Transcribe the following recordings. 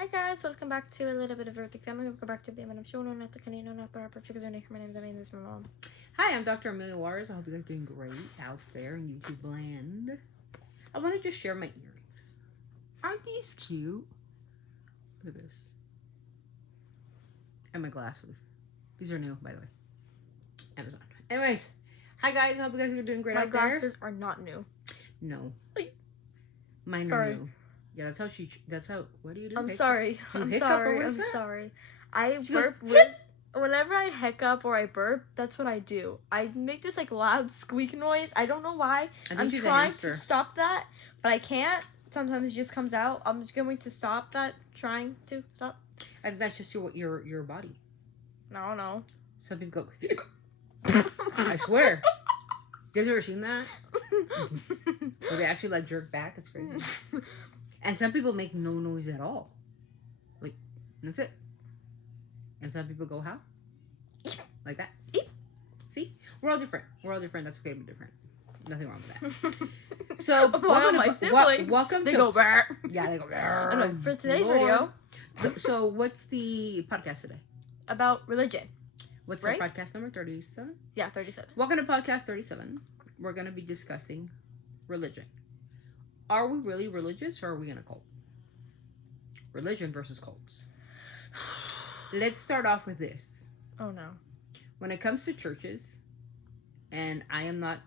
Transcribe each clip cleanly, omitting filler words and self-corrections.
Hi guys, welcome back to a little bit of Everything Family. Welcome back to the M&M Show. No, not the Canino, not the rapper. Figures are My name is Emily. This is my mom. Hi, I'm Dr. Amelia Juarez. I hope you guys are doing great out there in YouTube land. I want to just share my earrings. Aren't these cute? Look at this. And my glasses. These are new, by the way. Amazon. Anyways, hi guys. I hope you guys are doing great My out there. glasses are not new. No. Like, Mine sorry. are new. Yeah, that's how, what do you do? I'm Hiccup? sorry. You I'm hiccup or sorry. I'm what's that? sorry. I She goes, burp whenever I hiccup or I burp, that's what I do. I make this like loud squeak noise. I don't know why. I think I'm she's a trying hamster. to stop that, but I can't. Sometimes it just comes out. I'm just going to stop that. Trying to stop. I think that's just your body. I don't know. Some people go, I swear. You guys ever seen that? Where they actually like jerk back? It's crazy. And some people make no noise at all. Like, that's it. And some people go how? Like that. See? We're all different. That's okay, we're different. Nothing wrong with that. So, One of my siblings, welcome they to... go brr. Yeah, they go... Anyway, for today's Lord. video, So, what's the podcast today? about religion. What's Right? the podcast number? 37? Yeah, 37. Welcome to podcast 37. We're going to be discussing religion. Are we really religious or are we in a cult? Religion versus cults. Let's start off with this. Oh no. When it comes to churches, and I am not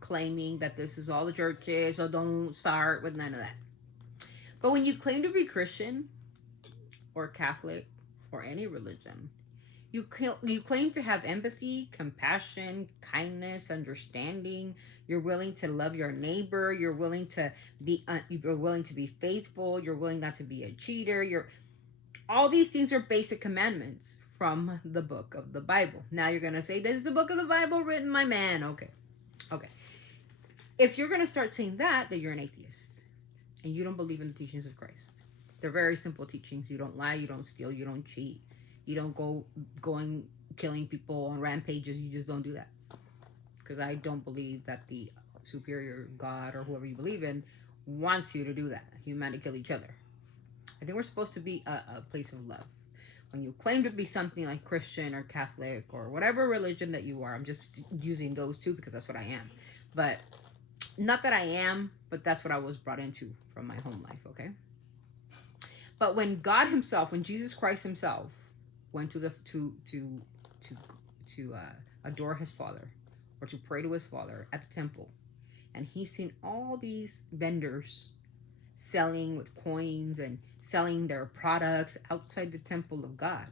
claiming that this is all the churches, so don't start with none of that. But when you claim to be Christian or Catholic or any religion, you claim to have empathy, compassion, kindness, understanding. You're willing to love your neighbor. You're willing to be faithful. You're willing not to be a cheater. All these things are basic commandments from the book of the Bible. Now you're gonna say, "This is the book of the Bible written by man." Okay. If you're gonna start saying that, then you're an atheist, and you don't believe in the teachings of Christ. They're very simple teachings. You don't lie. You don't steal. You don't cheat. You don't going killing people on rampages. You just don't do that. Because I don't believe that the superior God or whoever you believe in wants you to do that. You meant to kill each other. I think we're supposed to be a place of love. When you claim to be something like Christian or Catholic or whatever religion that you are, I'm just using those two because that's what I am. But not that I am, but that's what I was brought into from my home life, okay? But when God himself, when Jesus Christ himself went to adore his Father or to pray to his Father at the temple, and he's seen all these vendors selling with coins and selling their products outside the temple of God,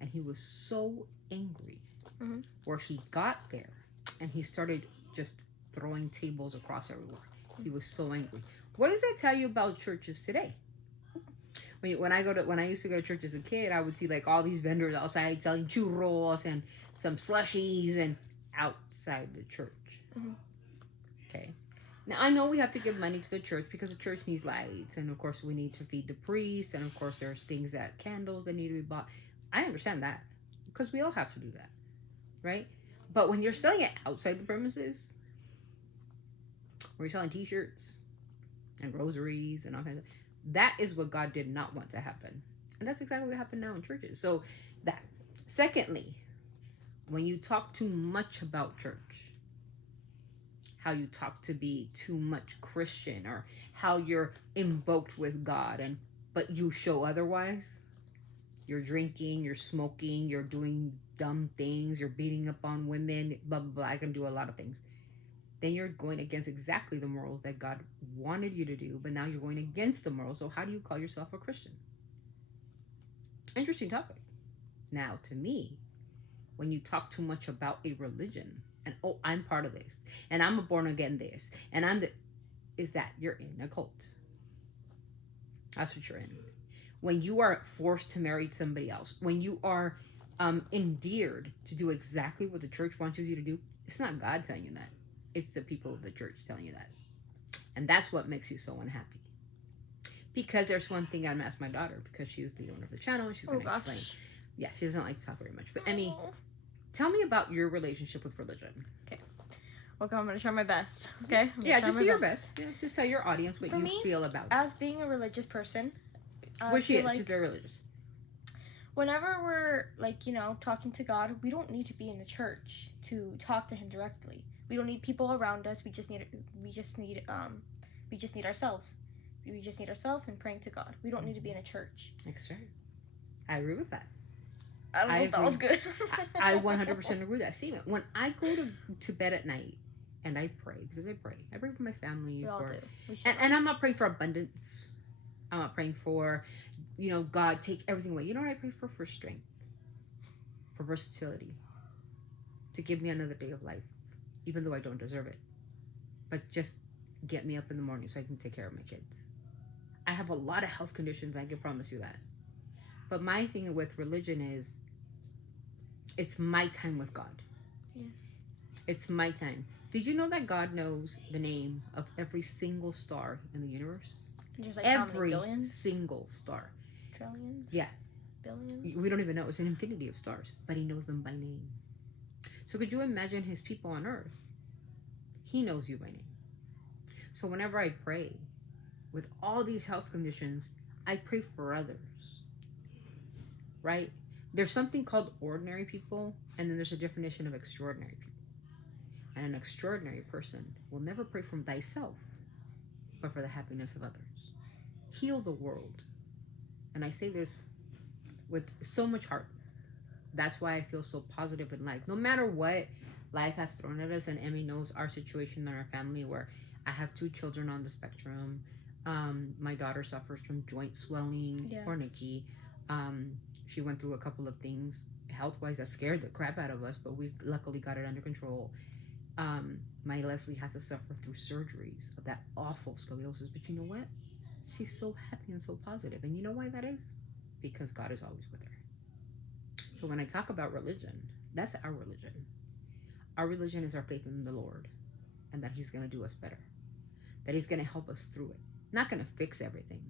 and he was so angry where he got there and he started just throwing tables across everywhere. He was so angry. What does that tell you about churches today? When I used to go to church as a kid, I would see like all these vendors outside selling churros and some slushies and outside the church. Okay. Now I know we have to give money to the church because the church needs lights, and of course we need to feed the priest, and of course there's candles that need to be bought. I understand that because we all have to do that, right? But when you're selling it outside the premises, where you're selling T-shirts and rosaries and all kinds of, that is what God did not want to happen. And that's exactly what happened now in churches. So that. Secondly, when you talk too much about church, how you talk to be too much Christian, or how you're invoked with God, but you show otherwise, you're drinking, you're smoking, you're doing dumb things, you're beating up on women, blah, blah, blah, I can do a lot of things. Then you're going against exactly the morals that God wanted you to do, but now you're going against the morals. So how do you call yourself a Christian? Interesting topic. Now, to me, when you talk too much about a religion, and I'm part of this, and I'm a born again this, and is that you're in a cult. That's what you're in. When you are forced to marry somebody else, when you are endeared to do exactly what the church wants you to do, it's not God telling you that. It's the people of the church telling you that. And that's what makes you so unhappy. Because there's one thing I'm ask my daughter, because she's the owner of the channel, and she's going to explain. Yeah, she doesn't like to talk very much. But Emmy, tell me about your relationship with religion. Okay. Okay, I'm going to try my best. Okay? Yeah, just do your best. Yeah, just tell your audience what you feel about it. As being a religious person, Which she feel is. She's very religious. Whenever we're like, talking to God, we don't need to be in the church to talk to him directly. We don't need people around us. We just need ourselves. We just need ourselves and praying to God. We don't need to be in a church. That's right. I agree with that. I don't know if that was good. I 100% agree with that. See, when I go to bed at night and I pray, because I pray for my family. We all do. And I'm not praying for abundance. I'm not praying for, God take everything away. You know what I pray for? For strength, for versatility, to give me another day of life, even though I don't deserve it. But just get me up in the morning so I can take care of my kids. I have a lot of health conditions, I can promise you that. But my thing with religion is, it's my time with God. Yes. It's my time. Did you know that God knows the name of every single star in the universe? There's like Every how many billions? single star. Trillions? Yeah. Billions? We don't even know. It's an infinity of stars, but he knows them by name. So could you imagine his people on earth? He knows you by name. So whenever I pray, with all these health conditions, I pray for others. Right? There's something called ordinary people, and then there's a definition of extraordinary people. And an extraordinary person will never pray for thyself, but for the happiness of others. Heal the world. And I say this with so much heart. That's why I feel so positive in life. No matter what life has thrown at us, and Emmy knows our situation in our family, where I have 2 children on the spectrum. My daughter suffers from joint swelling. Yes. Poor Nikki. She went through a couple of things health-wise that scared the crap out of us, but we luckily got it under control. My Leslie has to suffer through surgeries of that awful scoliosis, but you know what? She's so happy and so positive. And you know why that is? Because God is always with her. So when I talk about religion, that's our religion. Our religion is our faith in the Lord, and that he's going to do us better, that he's going to help us through it. Not going to fix everything.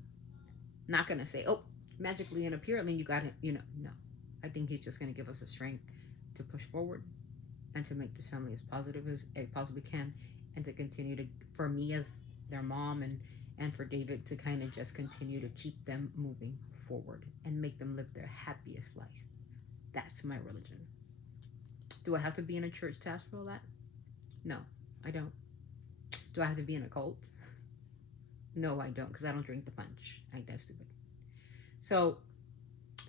Not going to say, oh, magically and apparently you got it. No. I think he's just going to give us the strength to push forward and to make this family as positive as it possibly can, and to continue to, for me as their mom, and for David to kind of just continue to keep them moving forward and make them live their happiest life. That's my religion. Do I have to be in a church to ask for all that? No, I don't. Do I have to be in a cult? No, I don't, because I don't drink the punch. I think that's stupid. So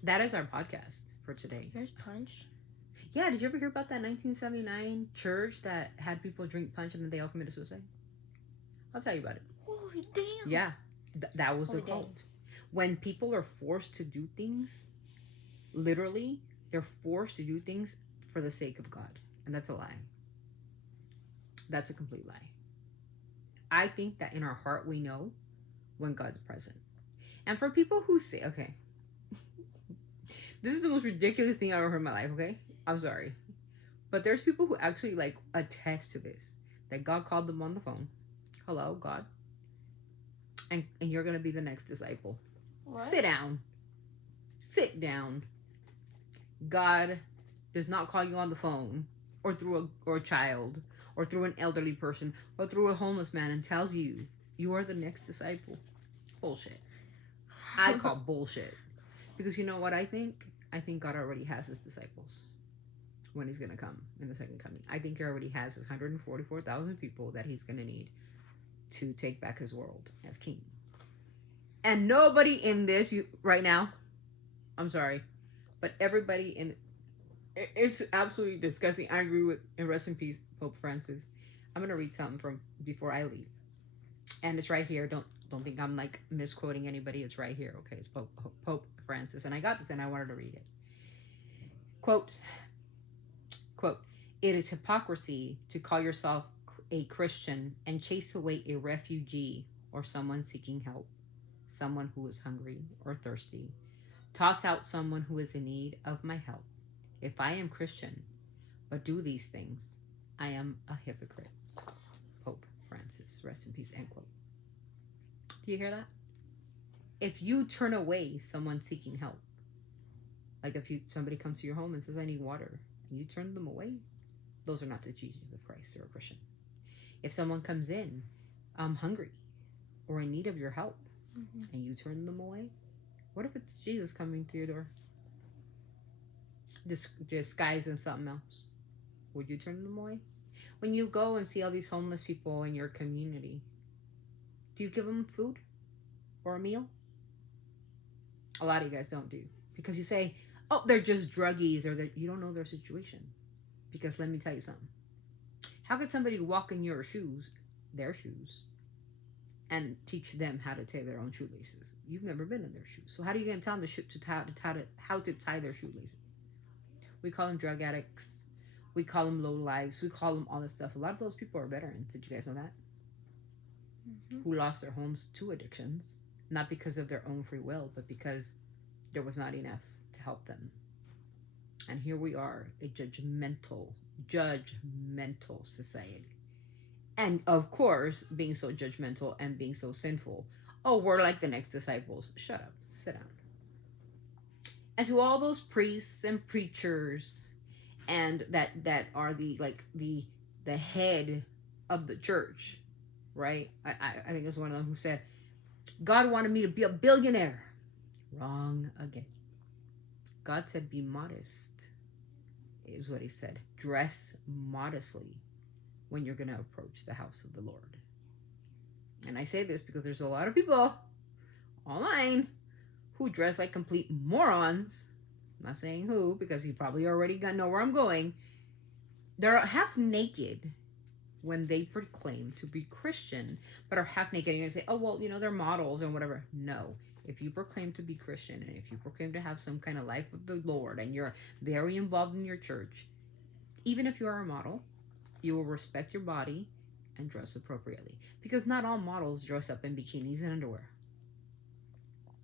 that is our podcast for today. There's punch. Yeah, did you ever hear about that 1979 church that had people drink punch and then they all committed suicide? I'll tell you about it. Holy damn. Yeah, that was a Holy cult. damn. When people are forced to do things, literally, they're forced to do things for the sake of God. And that's a lie. That's a complete lie. I think that in our heart we know when God's present. And for people who say, okay, this is the most ridiculous thing I've ever heard in my life, okay? I'm sorry. But there's people who actually like attest to this. That God called them on the phone. Hello, God. And you're going to be the next disciple. What? Sit down. Sit down. God does not call you on the phone or through a child or through an elderly person or through a homeless man and tells you you are the next disciple. Bullshit. I call bullshit. Because you know what I think? I think God already has his disciples when he's going to come in the second coming. I think he already has his 144,000 people that he's going to need to take back his world as king. And nobody in this right now, I'm sorry, but everybody in, it's absolutely disgusting. I agree with, and rest in peace, Pope Francis. I'm going to read something from before I leave. And it's right here. Don't think I'm like misquoting anybody. It's right here. Okay, it's Pope Francis. And I got this and I wanted to read it. Quote, it is hypocrisy to call yourself a Christian and chase away a refugee or someone seeking help, someone who is hungry or thirsty. Toss out someone who is in need of my help. If I am Christian, but do these things, I am a hypocrite. Pope Francis, rest in peace, end quote. Do you hear that? If you turn away someone seeking help, like if somebody comes to your home and says, I need water, and you turn them away, those are not the Jesus of Christ or a Christian. If someone comes in hungry or in need of your help, and you turn them away, What if it's Jesus coming to your door? Disguised in something else? Would you turn them away? When you go and see all these homeless people in your community, do you give them food or a meal? A lot of you guys don't do. Because you say, oh, they're just druggies, or you don't know their situation. Because let me tell you something. How could somebody walk in your shoes, their shoes, and teach them how to tie their own shoelaces? You've never been in their shoes. So how are you going to tell them how to tie their shoelaces? We call them drug addicts. We call them low lives. We call them all this stuff. A lot of those people are veterans. Did you guys know that? Mm-hmm. Who lost their homes to addictions. Not because of their own free will, but because there was not enough to help them. And here we are, a judgmental society. And of course, being so judgmental and being so sinful. Oh, we're like the next disciples. Shut up. Sit down. And to all those priests and preachers and that are the head of the church, right? I think it was one of them who said, God wanted me to be a billionaire. Wrong again. God said, be modest. Is what he said. Dress modestly when you're going to approach the house of the Lord. And I say this because there's a lot of people online who dress like complete morons. I'm not saying who, because you probably already know where I'm going. They're half naked when they proclaim to be Christian, but are half naked. And you're going to say, oh, well, they're models and whatever. No. If you proclaim to be Christian, and if you proclaim to have some kind of life with the Lord, and you're very involved in your church, even if you are a model, you will respect your body and dress appropriately. Because not all models dress up in bikinis and underwear.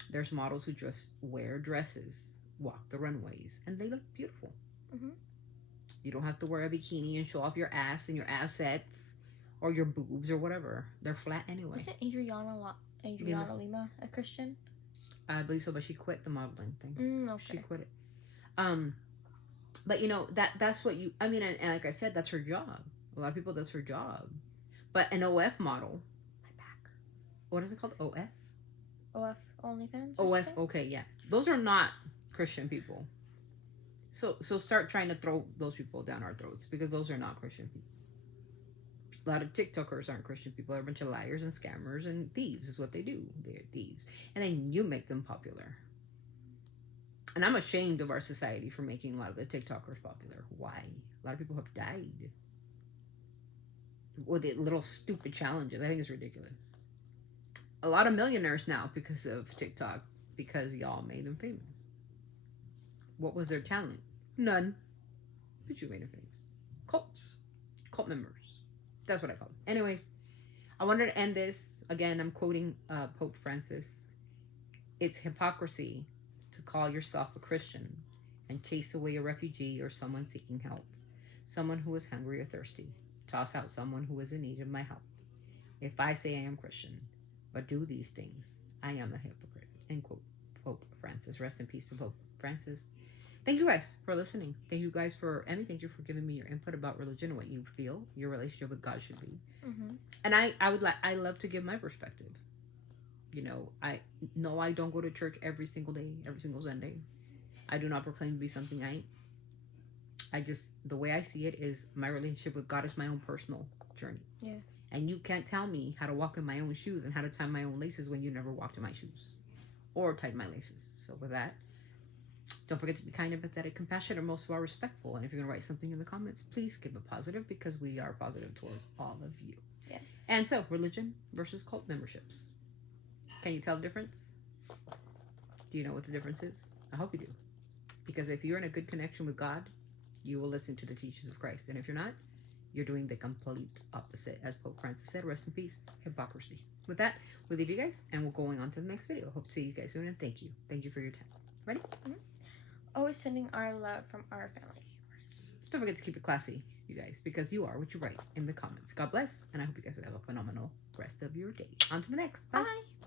There's models who just wear dresses, walk the runways, and they look beautiful. Mm-hmm. You don't have to wear a bikini and show off your ass and your assets or your boobs or whatever. They're flat anyway. Isn't Adriana Lima a Christian? I believe so, but she quit the modeling thing. Okay. She quit it. But that's what and like I said, that's her job. A lot of people, that's her job. But an OF model, my back. What is it called? OF? OF OnlyFans? OF, okay, yeah. Those are not Christian people. So start trying to throw those people down our throats, because those are not Christian people. A lot of TikTokers aren't Christian people. They're a bunch of liars and scammers and thieves is what they do. They're thieves. And then you make them popular. And I'm ashamed of our society for making a lot of the TikTokers popular. Why? A lot of people have died with the little stupid challenges. I think it's ridiculous. A lot of millionaires now because of TikTok, because y'all made them famous. What was their talent? None. But you made them famous. Cult members. That's what I call them. Anyways, I wanted to end this. Again, I'm quoting Pope Francis. It's hypocrisy to call yourself a Christian and chase away a refugee or someone seeking help, someone who is hungry or thirsty. Toss out someone who is in need of my help. If I say I am Christian, but do these things, I am a hypocrite. End quote. Pope Francis. Rest in peace to Pope Francis. Thank you guys for listening. Thank you guys for thank you for giving me your input about religion, what you feel your relationship with God should be. Mm-hmm. And I love to give my perspective. I don't go to church every single day, every single Sunday. I do not proclaim to be something I ain't. The way I see it is my relationship with God is my own personal journey. Yes. And you can't tell me how to walk in my own shoes and how to tie my own laces when you never walked in my shoes or tied my laces. So with that, don't forget to be kind, empathetic, compassionate, and most of all respectful. And if you're going to write something in the comments, please give a positive, because we are positive towards all of you. Yes. And so, religion versus cult memberships. Can you tell the difference? Do you know what the difference is? I hope you do. Because if you're in a good connection with God, you will listen to the teachings of Christ. And if you're not, you're doing the complete opposite. As Pope Francis said, rest in peace, hypocrisy. With that, we'll leave you guys, and we're going on to the next video. Hope to see you guys soon, and thank you. Thank you for your time. Ready? Mm-hmm. Always sending our love from our family viewers. Don't forget to keep it classy, you guys, because you are what you write in the comments. God bless, and I hope you guys have a phenomenal rest of your day. On to the next. Bye. Bye.